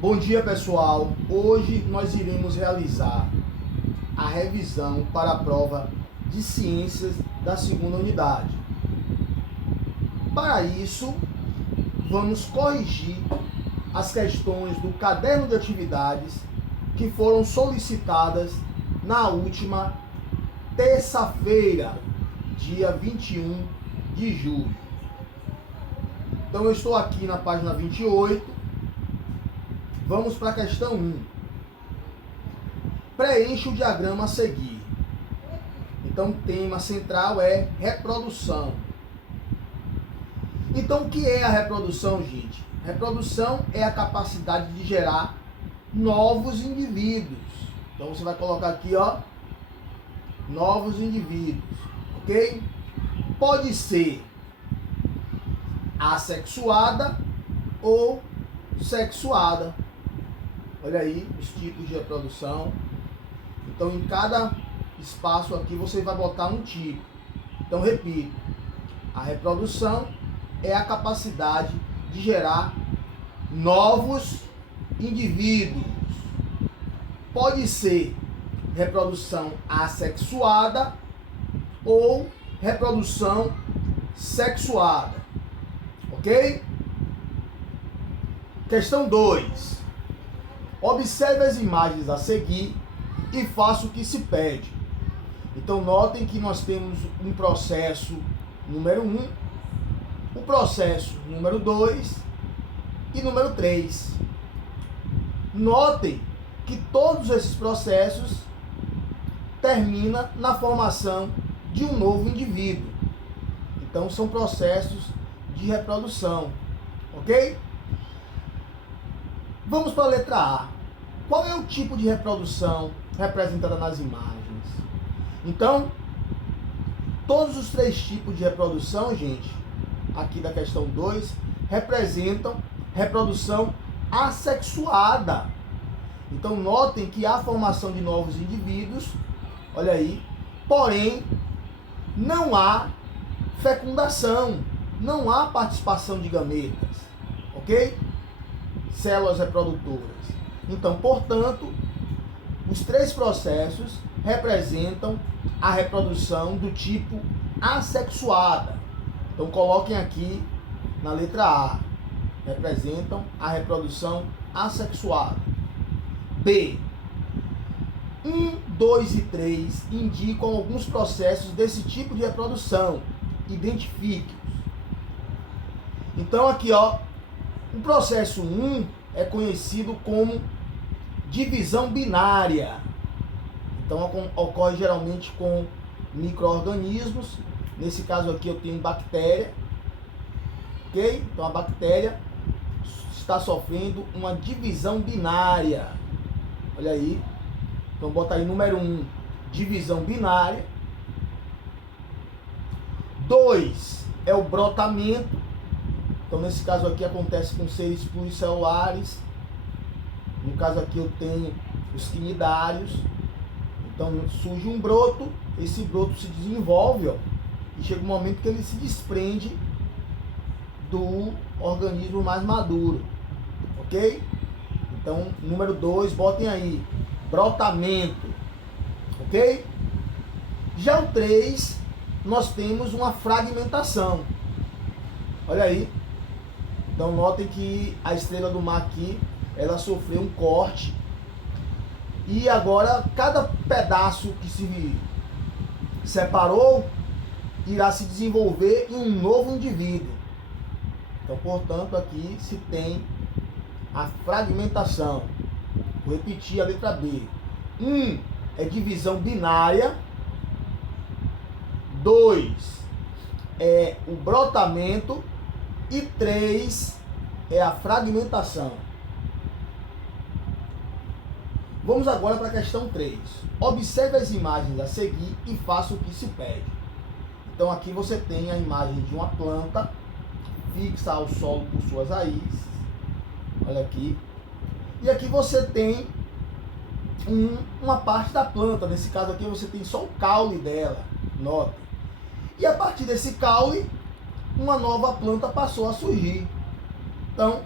Bom dia, pessoal. Hoje nós iremos realizar a revisão para a prova de ciências da segunda unidade. Para isso, vamos corrigir as questões do caderno de atividades que foram solicitadas na última terça-feira, dia 21 de julho. Então eu estou aqui na página 28. Vamos para a questão 1. Preencha o diagrama a seguir. Então, o tema central é reprodução. Então, o que é a reprodução, gente? Reprodução é a capacidade de gerar novos indivíduos. Então, você vai colocar aqui, ó, novos indivíduos, ok? Pode ser assexuada ou sexuada. Olha aí os tipos de reprodução. Então, em cada espaço aqui, você vai botar um tipo. Então, repito. A reprodução é a capacidade de gerar novos indivíduos. Pode ser reprodução assexuada ou reprodução sexuada. Ok? Questão 2. Observe as imagens a seguir e faça o que se pede. Então, notem que nós temos um processo número 1, o processo número 2 e número 3. Notem que todos esses processos terminam na formação de um novo indivíduo. Então, são processos de reprodução, ok? Vamos para a letra A. Qual é o tipo de reprodução representada nas imagens? Então, todos os três tipos de reprodução, gente, aqui da questão 2, representam reprodução assexuada. Então, notem que há formação de novos indivíduos, olha aí, porém, não há fecundação, não há participação de gametas, ok? Células reprodutoras. Então, portanto, os três processos representam a reprodução do tipo assexuada. Então, coloquem aqui na letra A. Representam a reprodução assexuada. B. 1, 2 e 3 indicam alguns processos desse tipo de reprodução. Identifique-os. Então, aqui, ó, o processo 1 é conhecido como divisão binária. Então, ocorre geralmente com micro-organismos. Nesse caso aqui eu tenho bactéria. Ok? Então, a bactéria está sofrendo uma divisão binária. Olha aí. Então, bota aí número 1, divisão binária. 2 é o brotamento. Então, nesse caso aqui acontece com seres pluricelulares. No caso aqui eu tenho os quinidários. Então, surge um broto, esse broto se desenvolve, ó, e chega um momento que ele se desprende do organismo mais maduro. Ok? Então, número 2, botem aí, brotamento. Ok? Já o 3, nós temos uma fragmentação. Olha aí. Então, notem que a estrela do mar aqui, ela sofreu um corte. E agora, cada pedaço que se separou, irá se desenvolver em um novo indivíduo. Então, portanto, aqui se tem a fragmentação. Vou repetir a letra B. 1 é divisão binária. 2 é o brotamento. E 3 é a fragmentação. Vamos agora para a questão 3. Observe as imagens a seguir e faça o que se pede. Então aqui você tem a imagem de uma planta fixa ao solo por suas raízes. Olha aqui. E aqui você tem uma parte da planta. Nesse caso aqui você tem só o caule dela. Nota. E a partir desse caule, uma nova planta passou a surgir. Então,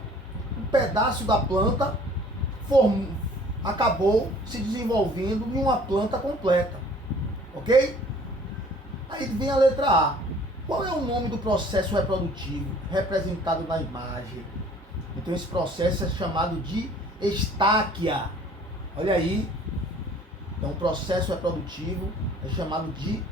um pedaço da planta acabou se desenvolvendo em uma planta completa. Ok? Aí vem a letra A. Qual é o nome do processo reprodutivo representado na imagem? Então esse processo é chamado de estáquia. Olha aí. Então o processo reprodutivo é chamado de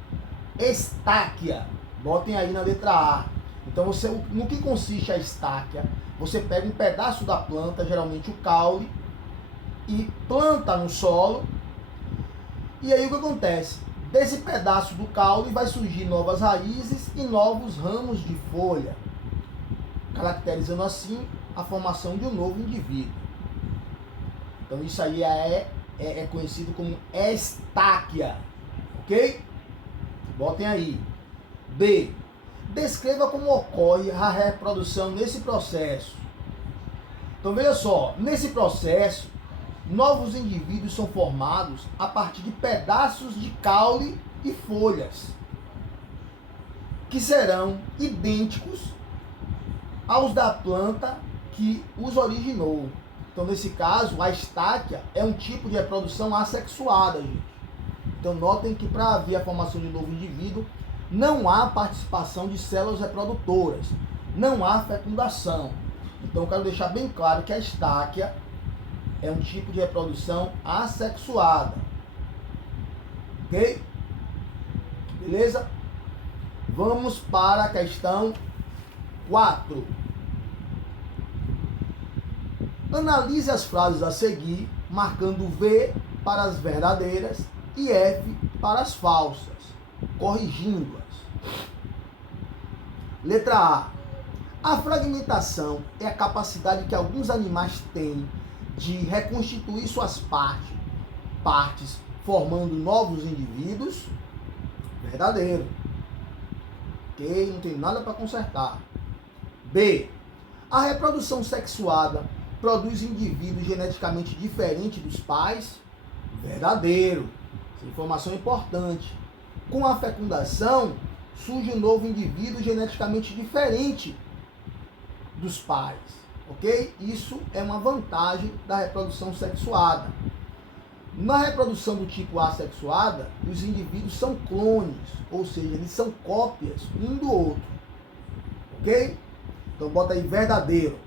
estáquia. Botem aí na letra A. Então no que consiste a estáquia? Você pega um pedaço da planta, geralmente o caule, e planta no solo. E aí o que acontece? Desse pedaço do caule vai surgir novas raízes e novos ramos de folha, caracterizando assim a formação de um novo indivíduo. Então isso aí é conhecido como estáquia. Ok? Botem aí. B. Descreva como ocorre a reprodução nesse processo. Então veja só, nesse processo, novos indivíduos são formados a partir de pedaços de caule e folhas, que serão idênticos aos da planta que os originou. Então, nesse caso, a estáquia é um tipo de reprodução assexuada, gente. Então, notem que para haver a formação de um novo indivíduo, não há participação de células reprodutoras, não há fecundação. Então, eu quero deixar bem claro que a estáquia é um tipo de reprodução assexuada. Ok? Beleza? Vamos para a questão 4. Analise as frases a seguir, marcando V para as verdadeiras e F para as falsas, corrigindo-as. Letra A. A fragmentação é a capacidade que alguns animais têm de reconstituir suas partes, formando novos indivíduos. Verdadeiro. Ok? Não tem nada para consertar. B. A reprodução sexuada produz indivíduos geneticamente diferentes dos pais. Verdadeiro. Essa informação é importante. Com a fecundação, surge um novo indivíduo geneticamente diferente dos pais. Ok? Isso é uma vantagem da reprodução sexuada. Na reprodução do tipo assexuada, os indivíduos são clones, ou seja, eles são cópias um do outro. Ok? Então bota aí verdadeiro.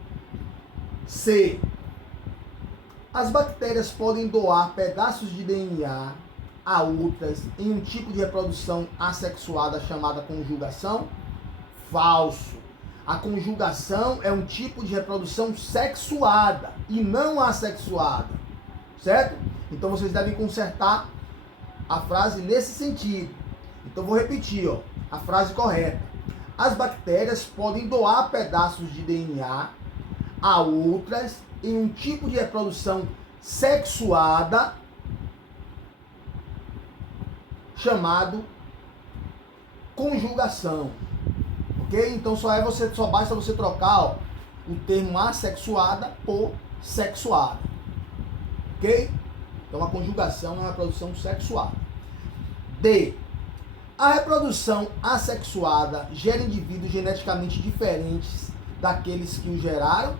C. As bactérias podem doar pedaços de DNA a outras em um tipo de reprodução assexuada chamada conjugação? Falso. A conjugação é um tipo de reprodução sexuada e não assexuada. Certo? Então vocês devem consertar a frase nesse sentido. Então vou repetir, ó, a frase correta. As bactérias podem doar pedaços de DNA a outras em um tipo de reprodução sexuada chamado conjugação. Ok? Então só basta você trocar, ó, o termo assexuada por sexuada. Ok? Então a conjugação é uma reprodução sexuada. D. A reprodução assexuada gera indivíduos geneticamente diferentes daqueles que o geraram?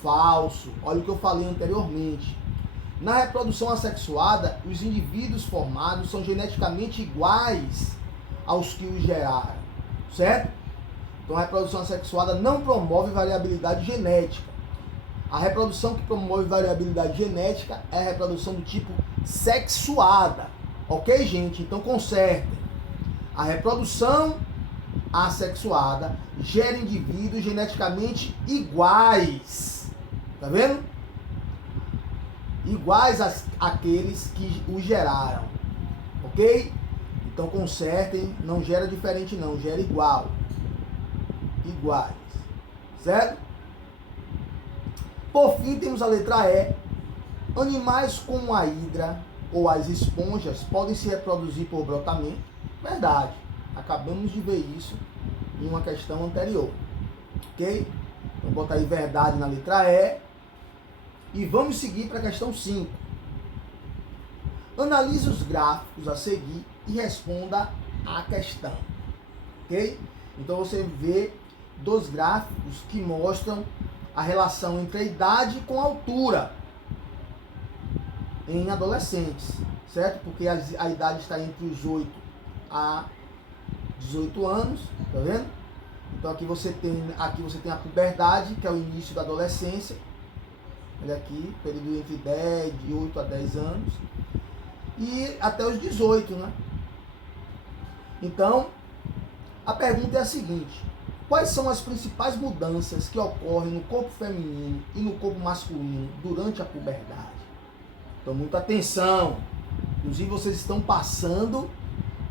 Falso. Olha o que eu falei anteriormente. Na reprodução assexuada, os indivíduos formados são geneticamente iguais aos que os geraram. Certo? Então a reprodução assexuada não promove variabilidade genética. A reprodução que promove variabilidade genética é a reprodução do tipo sexuada. Ok, gente? Então consertem. A reprodução assexuada gera indivíduos geneticamente iguais. Tá vendo? Iguais àqueles que os geraram. Ok? Então consertem. Não gera diferente não, gera igual. Iguais. Certo? Por fim, temos a letra E. Animais como a hidra ou as esponjas podem se reproduzir por brotamento. Verdade. Acabamos de ver isso em uma questão anterior. Ok? Então, botar aí verdade na letra E. E vamos seguir para a questão 5. Analise os gráficos a seguir e responda à questão. Ok? Então, você vê dois gráficos que mostram a relação entre a idade com a altura. em adolescentes, certo? Porque a idade está entre os 8 a 18 anos, tá vendo? Então aqui você tem a puberdade, que é o início da adolescência. Olha aqui, período entre 8 a 10 anos. E até os 18, né? Então, a pergunta é a seguinte: quais são as principais mudanças que ocorrem no corpo feminino e no corpo masculino durante a puberdade? Então, muita atenção. Inclusive, vocês estão passando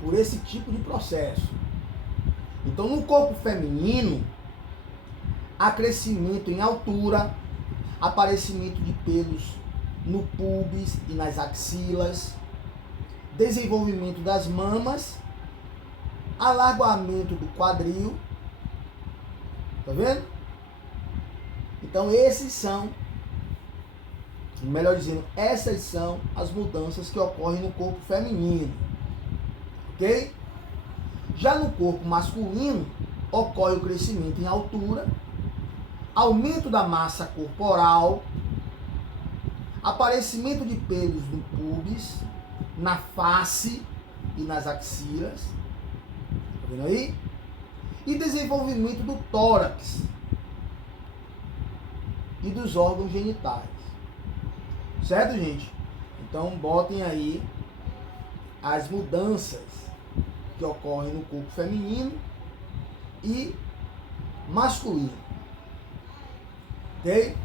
por esse tipo de processo. Então, no corpo feminino, há crescimento em altura, aparecimento de pelos no púbis e nas axilas, desenvolvimento das mamas, alargamento do quadril. Tá vendo? Então esses são, melhor dizendo, essas são as mudanças que ocorrem no corpo feminino. Ok? Já no corpo masculino, ocorre o crescimento em altura, aumento da massa corporal, aparecimento de pelos no púbis, na face e nas axilas. Tá vendo aí? E desenvolvimento do tórax e dos órgãos genitais. Certo, gente? Então, botem aí as mudanças que ocorrem no corpo feminino e masculino. Ok?